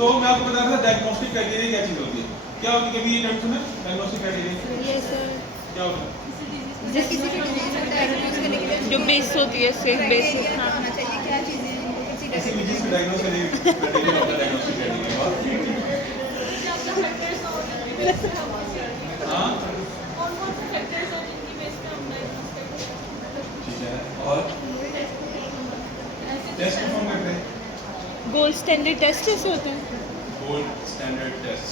तो मैं आपको बता रहा था डायग्नोस्टिक क्राइटेरिया क्या चीज़ होती है, क्या होती है, कभी ये टर्म सुना डायग्नोस्टिक क्राइटेरिया? Yes sir. क्या होता है? किसी भी डिजीज को डायग्नोज करने के लिए जो बेस होती है सेफ बेस criteria क्या होना चाहिए, क्या चीजें हैं किसी किसी भी diagnosis चीज़ को में? डायग्नोस करने के क्राइटेरिया होता है डायग्नोस्टिक क्राइटेरिया। हाँ ठीक है, और टेस्ट परफॉर्म करते हैं, गोल्ड स्टैंडर्ड टेस्ट ऐसे होते हैं। Gold standard test.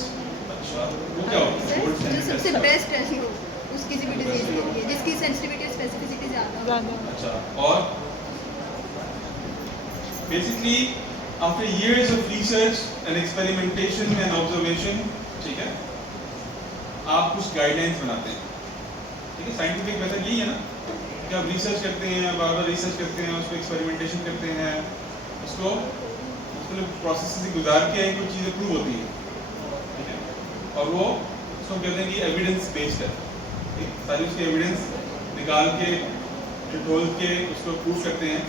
अच्छा वो क्या होता है गोल्ड जो स्टैंडर्ड सबसे टेस्ट? बेस्ट टेस्ट हो उस किसी भी डिजीज के लिए जिसकी सेंसिटिविटी और स्पेसिफिसिटी ज़्यादा हो। ज़्यादा अच्छा, और basically after years of research and experimentation and observation, ठीक है, आप कुछ गाइडलाइंस बनाते हैं, ठीक है, साइंटिफिक मेथड यही है ना कि आप रिसर्च करते हैं, बार बार रिसर्च करते हैं, उस पर एक्सपेरिमेंटेशन करते हैं, उसको मुख्तलिफ प्रोसेस से गुजार के कोई चीज़ें प्रूव होती है, ठीक है, और वो उसको कहते हैं कि एविडेंस बेस्ड है, ठीक, सारी उसकी एविडेंस निकाल के टटोल के उसको प्रूव करते हैं।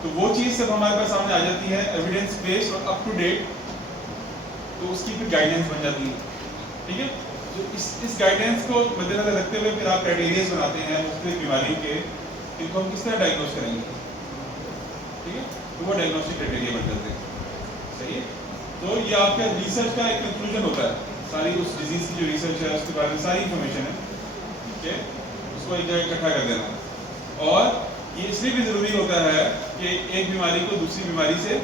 तो वो चीज़ जब हमारे पास सामने आ जाती है एविडेंस बेस्ड और अप टू डेट, तो उसकी फिर गाइडेंस बन जाती है, ठीक है। तो इस गाइडेंस को मद्देनजर रखते हुए फिर आप क्राइटेरियाज बनाते हैं मुख्तलिफ बीमारियों के, इनको हम किस तरह डायग्नोस करेंगे, ठीक है, तो वो डायग्नोस्टिक क्राइटेरिया बन जाते हैं, सही है। तो ये आपका रिसर्च का एक कंक्लूजन होता है, सारी उस डिजीज की जो रिसर्च है उसके बारे में सारी इंफॉर्मेशन है, ठीक है, उसको एक जगह इकट्ठा कर देना। और ये इसलिए भी ज़रूरी होता है कि एक बीमारी को दूसरी बीमारी से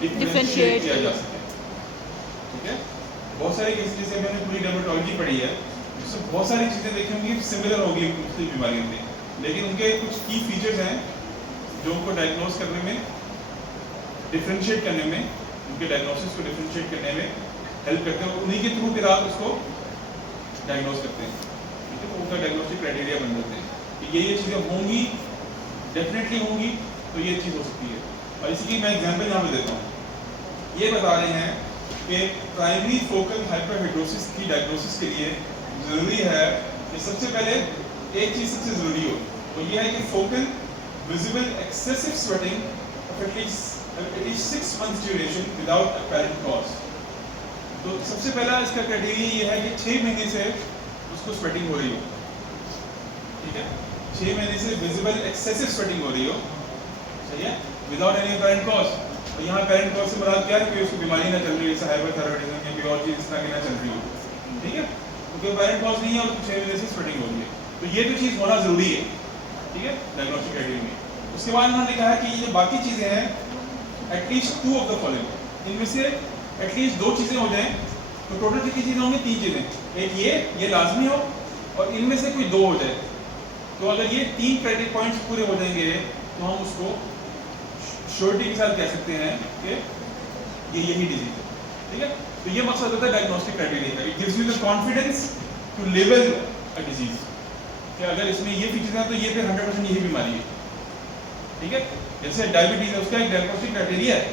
डिफरेंशिएट किया जा सके, ठीक है। बहुत सारे केसेस, जैसे मैंने पूरी डर्मेटोलॉजी पढ़ी है, जिसमें बहुत सारी चीज़ें देखी होंगी सिमिलर होगी मुख्तलिफ बीमारियों में, लेकिन उनके कुछ की फीचर्स हैं जो उनको डायग्नोस करने में, डिफरेंशिएट करने में, उनके डायग्नोसिस को डिफरेंशिएट करने में हेल्प करते हैं, और उन्हीं के थ्रू फिर आप उसको डायग्नोस करते हैं, ठीक है। तो उनका डायग्नोस्टिक क्राइटेरिया बन जाते हैं कि ये चीज़ें होंगी, डेफिनेटली होंगी, तो ये चीज़ हो सकती है। और इसी की मैं एग्जाम्पल यहाँ पे देता हूँ, ये बता रहे हैं कि प्राइमरी फोकल हाइपरहाइड्रोसिस की डायग्नोसिस के लिए ज़रूरी है कि सबसे पहले एक चीज़ सबसे ज़रूरी हो, वो ये है कि focal visible excessive sweating of at least 6 months duration without apparent cause. तो सबसे पहला इसका क्राइटेरिया ये है कि 6 महीने से उसको स्वेटिंग हो रही हो, ठीक है, 6 महीने से विजिबल एक्सेसिव स्वेटिंग हो रही हो, सही है, विदाउट एनी अपैरेंट कॉज। और यहाँ अपैरेंट कॉज से मुराद क्या है कि उसको बीमारी ना चल रही है, जैसे हाइपरथायराइडिज्म या कोई और चीज़ इस तरह की ना चल रही हो, ठीक है, क्योंकि अपैरेंट कॉज नहीं है और 6 महीने से स्वेटिंग हो रही है, तो ये तो चीज़ होना ज़रूरी है, ठीक है, डायग्नोस्टिक क्राइटेरिया में। उसके बाद उन्होंने कहा कि ये बाकी चीज़ें हैं, एटलीस्ट 2 ऑफ द फॉलोइंग, इनमें से एटलीस्ट 2 चीज़ें हो जाएं, तो टोटल कितनी चीज़ें होंगी? 3 चीज़ें, एक ये लाजमी हो, और इनमें से कोई 2 हो जाए। तो अगर ये 3 क्राइटेरिया पॉइंट्स पूरे हो जाएंगे तो हम उसको श्योरिटी के साथ कह सकते हैं कि ये यही डिजीज है, ठीक है। तो ये मकसद होता है डायग्नोस्टिक क्राइटेरिया का, it gives you the confidence to label a disease कि अगर इसमें ये फीचर्स हैं तो ये फिर 100% यही बीमारी है, ठीक है। जैसे डायबिटीज है, उसका एक डायग्नोस्टिक क्राइटेरिया है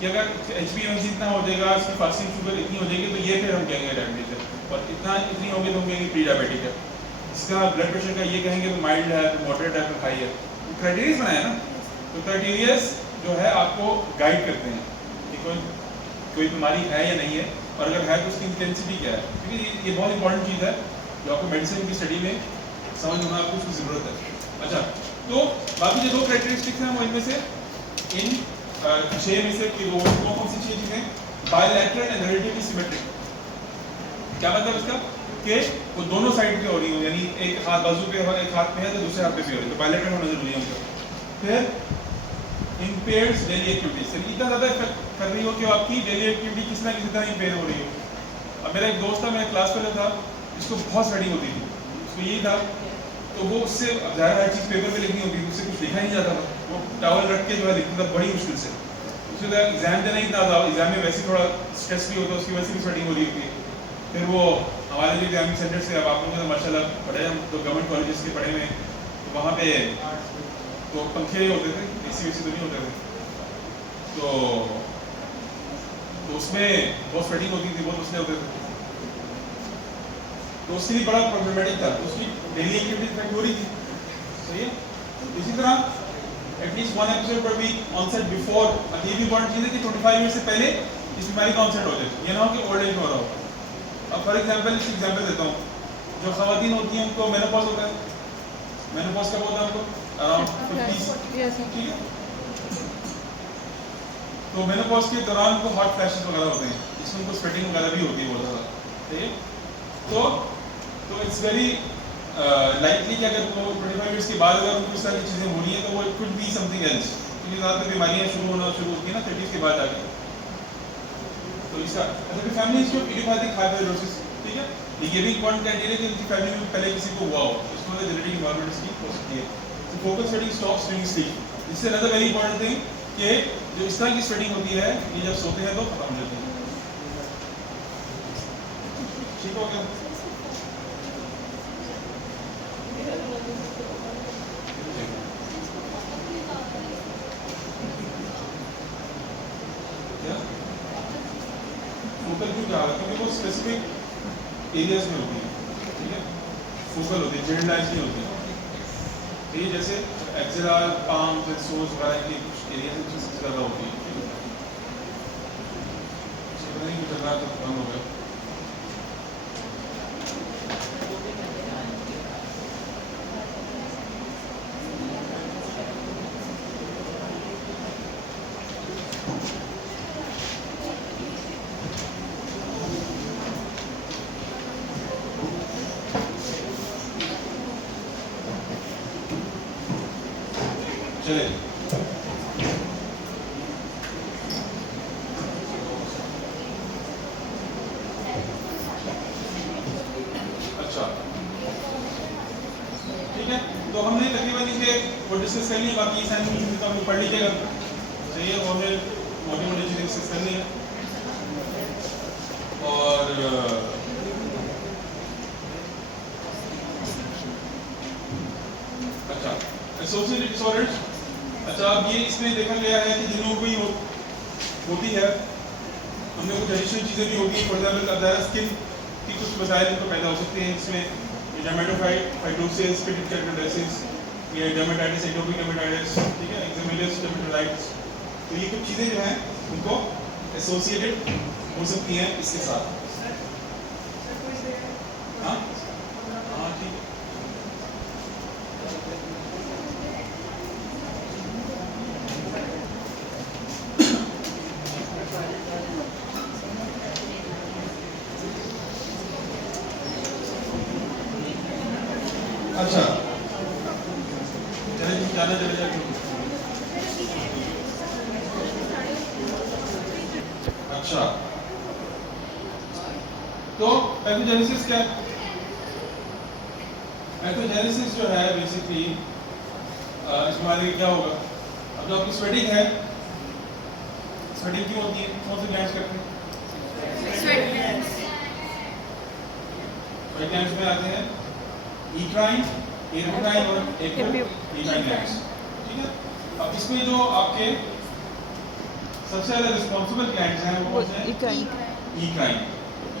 कि अगर HbA1c इतना हो जाएगा, इसकी फास्टिंग शुगर इतनी हो जाएगी, तो ये फिर हम कहेंगे डायबिटीज है, और इतनी होगी तो हम कहेंगे प्री डायबिटिक है। इसका ब्लड प्रेशर का ये कहेंगे तो माइल्ड है, तो मॉडरेट है, तो हाई है। तो क्राइटेरिया बनाया ना, तो क्राइटेरिया जो है आपको गाइड करते हैं कि कोई बीमारी है या नहीं है, और अगर है तो उसकी इंटेंसिटी क्या है, क्योंकि ये बहुत इंपॉर्टेंट चीज़ है जो आपको मेडिसिन की स्टडी में समझ होना आपको उसकी ज़रूरत है। अच्छा, तो बाकी जो 2 कैरेक्टरिस्टिक्स हैं वो इनमें से इन 6 में से कि 2 कौन सी चीज़ें? Bilateral and relatively symmetric. क्या मतलब इसका? कि वो दोनों साइड पे हो रही हो, यानी एक हाथ बाजू पे हो, एक हाथ पे है तो दूसरे हाथ पे भी हो रही है, तो बायलैटरल होना जरूरी है उनका। फिर इम्पेयर्स डेली एक्टिविटीज, यानी इतना ज़्यादा इफेक्ट कर रही हो कि आपकी डेली एक्टिविटी किसी ना किसी तरह इम्पेयर हो रही हो। अब मेरा एक दोस्त था, मेरा क्लास फेलो था, इसको बहुत स्वेटिंग होती थी, उसको यही था, तो वो उससे ज़्यादा हर चीज़ पेपर पे लिखनी होती थी, उससे कुछ लिखा नहीं जाता था, वो टॉवल रख के जो है लिखता था बड़ी मुश्किल से। उसके एग्जाम देना ही था, एग्जाम में वैसे थोड़ा स्ट्रेस भी होता है, उसकी वजह से भी स्वेटिंग हो रही होती है। फिर वो हमारे जो एग्जामिंग सेंटर से, अब आप लोगों ने माशाल्लाह पढ़े, हम तो गवर्नमेंट कॉलेजेस के पढ़े हुए, तो वहाँ पे तो पंखे होते थे, AC तो नहीं होते थे, तो उसमें बहुत स्वेटिंग होती थी, बहुत उसने होते थे, तो उसके लिए बड़ा प्रॉब्लमेटिक था, तो उसकी डेली एक्टिविटी इफेक्ट हो रही थी, सही है। इसी तरह at least 1 episode per week onset before. अब ये भी इंपॉर्टेंट चीज़ है कि 25 ईयर से पहले इस बीमारी का ऑनसेट हो जाए, ये ना हो कि ओल्ड एज में हो रहा हो। अब फॉर एग्जाम्पल देता हूँ, जो खवातीन होती हैं उनको मेनोपॉज होता है। मेनोपॉज कब होता है उनको? Around 50, Yes, sir. ठीक है। तो मेनोपॉज के दौरान उनको हॉट फ्लैशेस वगैरह होते हैं, जिसमें उनको स्वेटिंग वगैरह भी होती है बहुत ज़्यादा, ठीक है। तो इट्स वेरी लाइकली कि अगर वो 25 ईयर्स के बाद अगर उनको इस तरह की चीज़ें हो रही हैं तो वो it could be something else, क्योंकि ज़्यादातर बीमारियाँ शुरू होती हैं ना 30 के बाद जाके। तो इसका अच्छा family history of idiopathic hyperhidrosis, ठीक है। ये भी इंपॉर्टेंट क्राइटेरिया कि उनकी फैमिली में पहले किसी को हुआ हो, इसको जेनेटिक इन्वायरमेंट इसकी हो सकती है। तो focus sweating stops during sleep. इससे अनदर वेरी इंपॉर्टेंट थिंग कि जो इस तरह की स्वेटिंग होती है ये जब सोते हैं तो खत्म हो जाती है। ठीक हो गया? फोकल क्यों कहा? क्योंकि वो स्पेसिफिक एरियाज में होती है, ठीक है। फोकल होती है, जनरलाइज नहीं होती। तो ये जैसे एक्सेला, पाम्स एंड सोज वगैरह के कुछ एरियाज में सबसे ज़्यादा होती है। नहीं कुछ चल रहा तो बंद हो गया। चले अच्छा, ठीक है। तो हमने तकरीबन इनके वो डिस्कस कर लिए, बाकी साइंस तो हम पढ़ लीजिएगा, सही है। और हमने मोटी मोटी चीज़ें डिस्कस करनी है। और अच्छा, एसोसिएटेड डिसऑर्डर्स। अच्छा, अब ये इसमें देखा गया है कि जिन लोगों को होती है, हमने कुछ एडिशनल चीज़ें भी होती हैं। फॉर एग्जाम्पल अब स्किन की कुछ मसाइल इनको पैदा हो सकते हैं, इसमें डर्मेटोफाइटोसिस, पिटिक कैटराइटिस, ये डर्मेटाइटिस, एटोपिक डर्मेटाइटिस, ठीक है, एक्जिमेलियस डर्मेटोलाइटिस। तो ये कुछ चीज़ें जो हैं उनको एसोसिएटेड हो सकती हैं इसके साथ। हाँ हाँ, ठीक है। अच्छा, चले जाना चले जाए। अच्छा, तो पैथोजेनेसिस क्या है? पैथोजेनेसिस जो है बेसिकली इसके बारे में क्या होगा? अब जो आपकी स्वेटिंग है, स्वेटिंग क्यों होती है? कौन से ग्लैंड्स करते हैं? स्वेट ग्लैंड्स में आते हैं ईक्राइन, एरिथ्राइन और एपिथाइन ग्लैंड्स, ठीक है। अब इसमें जो आपके सबसे ज़्यादा रिस्पॉन्सिबल ग्लैंड्स हैं वो कौन से हैं? Eccrine.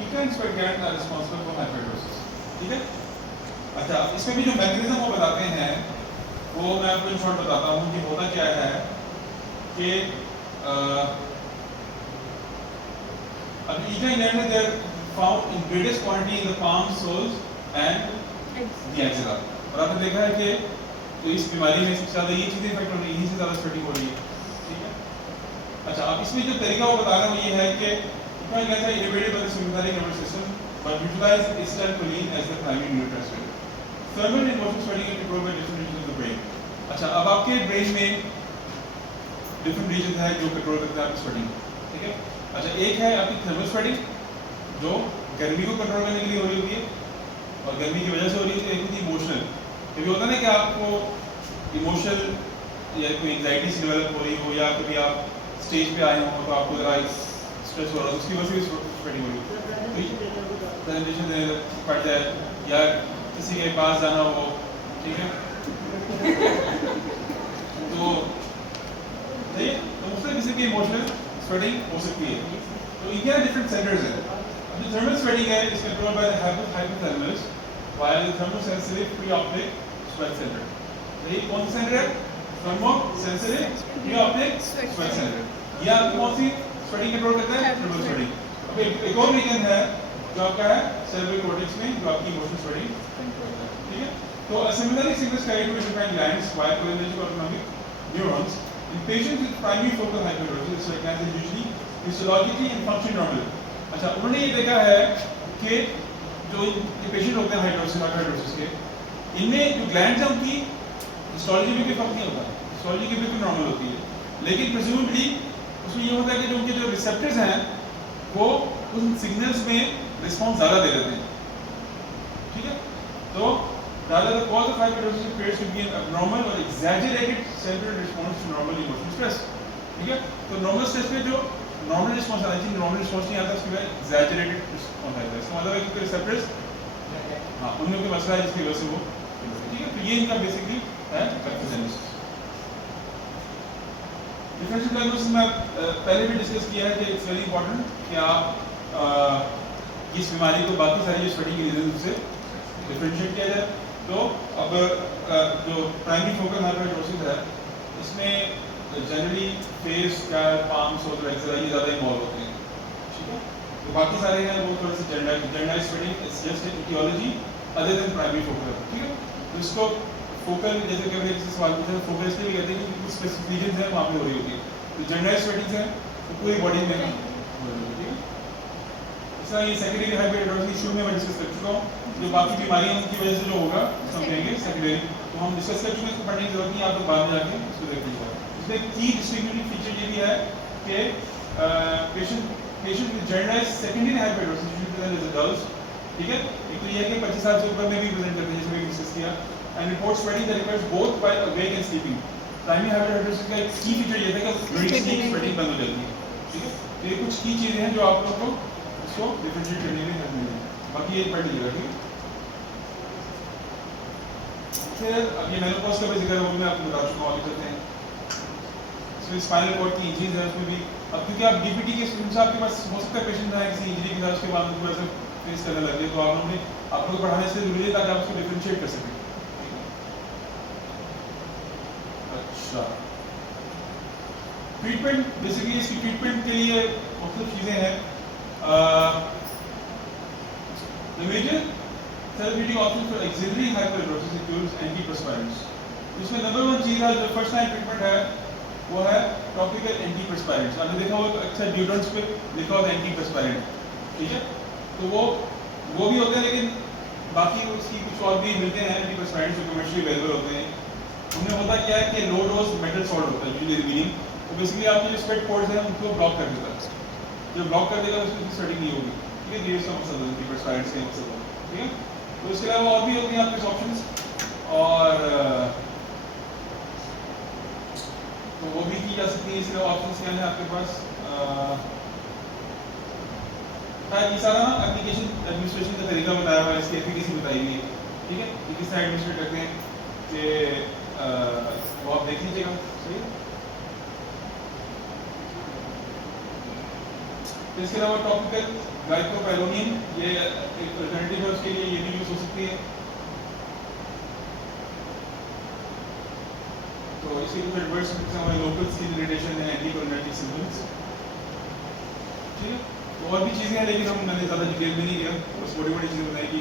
Eccrine sweat gland are responsible for hyperhidrosis, ठीक है। अच्छा, इसमें भी जो मैकेनिज्म वो बताते हैं वो मैं आपको इन शॉर्ट बताता हूँ कि होता क्या है कि अब eccrine gland they are found in greatest quantity in the palm, soles and the axilla. और आपने देखा है कि तो इस बीमारी में सबसे ज़्यादा ये चीज़ें इफेक्ट हो रही है, यहीं से ज़्यादा स्वेटिंग हो रही है, ठीक है। अच्छा, अब इसमें जो तरीका वो बता रहा हूँ ये है कि eccrine glands are inhibited by the sympathetic nervous system but utilize acetylcholine as the primary neurotransmitter. Thermal and motion sweating is controlled by different region of the brain. अच्छा, अब आपके ब्रेन में डिफरेंट रीजन है जो control करता है आपकी sweating, ठीक है। अच्छा, एक है आपकी थर्मल स्वेटिंग जो गर्मी को कंट्रोल करने के लिए हो रही होती है और गर्मी की वजह से हो रही होती है। एक होती है इमोशनल, कभी होता है ना कि आपको इमोशनल या कोई एंग्जाइटी से डेवलप हो रही हो या कभी आप स्टेज पे आए हो तो आपको ज़रा स्ट्रेस हो रहा है, उसकी वजह से भी स्वेटिंग हो रही है, तो प्रेजेंटेशन पड़ जाए या किसी के पास जाना हो, ठीक है। तो सही, तो उसमें किसी की इमोशनल स्वेटिंग हो सकती है। तो इनके डिफरेंट सेंटर्स हैं। अब जो थर्मल स्वेटिंग है is control by the hypothalamus while the thermosensitive preoptic sweat centre. सही, कौन सा सेंटर है? थर्मोसेंसिटिव, ये आपने स्वेट सेंसिटिव। ये आपकी कौन सी स्वेटिंग कंट्रोल करता है? Thermal sweating. अब एक और रीजन है जो आपका है सेरेब्रल कॉर्टेक्स में, जो आपकी इमोशनल स्वेटिंग करता है, ठीक है। तो similarly single sky to define glands via collination autonomic neurons in patients with primary focal hyperhidrosis, this recognition is usually physiologically and function normal। अच्छा, उन्होंने ये देखा है कि जो ये पेशेंट होते हैं हाइड्रोसिस के, इनमें जो ग्लैंड्स हैं उनकी हिस्टोलॉजी में कोई फर्क नहीं होता, हिस्टोलॉजी की बिल्कुल नॉर्मल होती है, लेकिन प्रेज्यूमेबली उसमें ये होता है कि जो उनके जो रिसेप्टर्स हैं वो उन सिग्नल्स में रिस्पॉन्स ज़्यादा दे देते हैं, ठीक है। तो rather the cause of hyperhidrosis appears to be an abnormal or exaggerated cerebral response to normal emotional stress, ठीक है। तो नॉर्मल स्ट्रेस पे जो नॉर्मल रिस्पॉन्स आता है, नॉर्मल रिस्पॉन्स नहीं आता, उसके बाद एग्जैजरेटेड रिस्पॉन्स आता है। इसका मतलब है कि रिसेप्टर्स हाँ उनमें कोई मसला है जिसकी वजह से वो, ठीक है। तो ये इनका बेसिकली है पैथोजेनेसिस। डिफरेंशियल डायग्नोसिस में पहले भी डिस्कस किया है कि इट्स वेरी इंपॉर्टेंट कि आप इस बीमारी को बाकी सारी जो स्वेटिंग की रीजन से डिफरेंशिएट किया जाए। तो अब जो प्राइमरी फोकल हाइपरहाइड्रोसिस है इसमें जनरली फेस, स्कैल्प, पाम्स और एक्सेरा ये ज़्यादा इन्वॉल्व होते हैं, ठीक है। तो बाकी सारे हैं वो थोड़े से generalize sweating it's just etiology other than primary focal, ठीक है। तो इसको फोकल जैसे कि हमने जैसे सवाल पूछा फोकल इसलिए भी कहते हैं कि कुछ स्पेसिफिक रीजन है वहाँ पे हो रही होती है। तो जनरलाइज स्वेटिंग है तो पूरी बॉडी में हो रही है, ठीक है। इसका ये सेकेंडरी हाइपरहाइड्रोसिस शुरू में मैं डिस्कस कर चुका हूँ, जो बाकी बीमारियां उनकी वजह से जो होगा हम कहेंगे सेकेंडरी। तो हम डिस्कस कर चुके हैं, इसको पढ़ने की जरूरत नहीं, आप लोग बाद में जाके इसको देख लीजिएगा। इसमें की डिस्ट्रीब्यूटिव फीचर ये भी है कि patient with generalized secondary hyperhidrosis usually present as adults, ठीक है। एक तो ये है कि 25 साल से ऊपर में भी प्रेजेंट करते हैं, जैसे मैंने डिस्कस किया, and report sweating that requires both while awake and sleeping. Primary hyperhidrosis का एक की फीचर ये था कि ड्यूरिंग स्लीप स्वेटिंग बंद हो जाती है, ठीक है। तो ये कुछ की चीजें हैं जो आप लोगों को इसको डिफरेंशिएट करने में हेल्प मिलेगी, बाकी ये पढ़ लीजिएगा, ठीक है। फिर अब ये मेनोपॉज का भी जिक्र होगा, मैं आपको बता चुका हूँ, आगे चलते हैं। इसमें स्पाइनल कॉर्ड की इंजरीज है, उसमें भी अब क्योंकि आप डीपीटी के स्टूडेंट्स आपके पास हो सकता है पेशेंट है किसी इंजरी के साथ, उसके बाद उनको ऐसे फेस करने लगे, तो आप लोगों ने आपको पढ़ाने से जरूरी है ताकि आप उसको डिफरेंशिएट कर सकें। अच्छा, ट्रीटमेंट बेसिकली इसकी ट्रीटमेंट के लिए मुख्तलिफ चीज़ें हैं। The major therapeutic option for auxiliary hyperhidrosis includes antiperspirants। इसमें नंबर 1 चीज़ है जो फर्स्ट लाइन ट्रीटमेंट है वो है टॉपिकल एंटीपर्स्पायरेंट्स। आपने देखा होगा अक्सर ड्यूरेंट्स पे लिखा होता है एंटीपर्स्पायरेंट, ठीक है। तो वो भी होते हैं, लेकिन बाकी उसकी कुछ और भी मिलते हैं एंटीपर्स्पायरेंट्स जो कमर्शियली अवेलेबल होते हैं। उनमें होता क्या है कि लो डोज मेटल सॉल्ट होता है यूजुअली मीनिंग, तो बेसिकली आपके जो स्वेट पोर्स हैं उनको ब्लॉक कर देता है। जो ब्लॉक कर देगा उसकी स्वेटिंग नहीं होगी, ठीक है। ये इसका मकसद है एंटीपर्स्पायरेंट्स का मकसद है, ठीक है। तो इसके अलावा और भी होती हैं आपके ऑप्शंस, और तो वो भी की जा सकती है। इसके अलावा ऑप्शंस क्या हैं आपके पास? ये सारा ना एप्लीकेशन एडमिनिस्ट्रेशन का तरीका बताया हुआ है, इसकी एफिकेसी बताई हुई है, ठीक है। ये किस तरह एडमिनिस्ट्रेट करते हैं कि वो आप देख लीजिएगा, सही। तो इसके अलावा टॉपिकल ग्लाइकोपेरोनिन ये एक अल्टरनेटिव है, उसके लिए ये भी यूज हो सकती है। तो इसके कुछ एडवर्स इफेक्ट्स हैं, हमारे लोकल स्किन इरिटेशन है, एंटीकोलिनेटिक सिम्पटम्स, ठीक है। तो और भी चीज़ें हैं, लेकिन मैंने ज़्यादा डिटेल में नहीं गया, बस बड़ी बड़ी चीज़ें बताई कि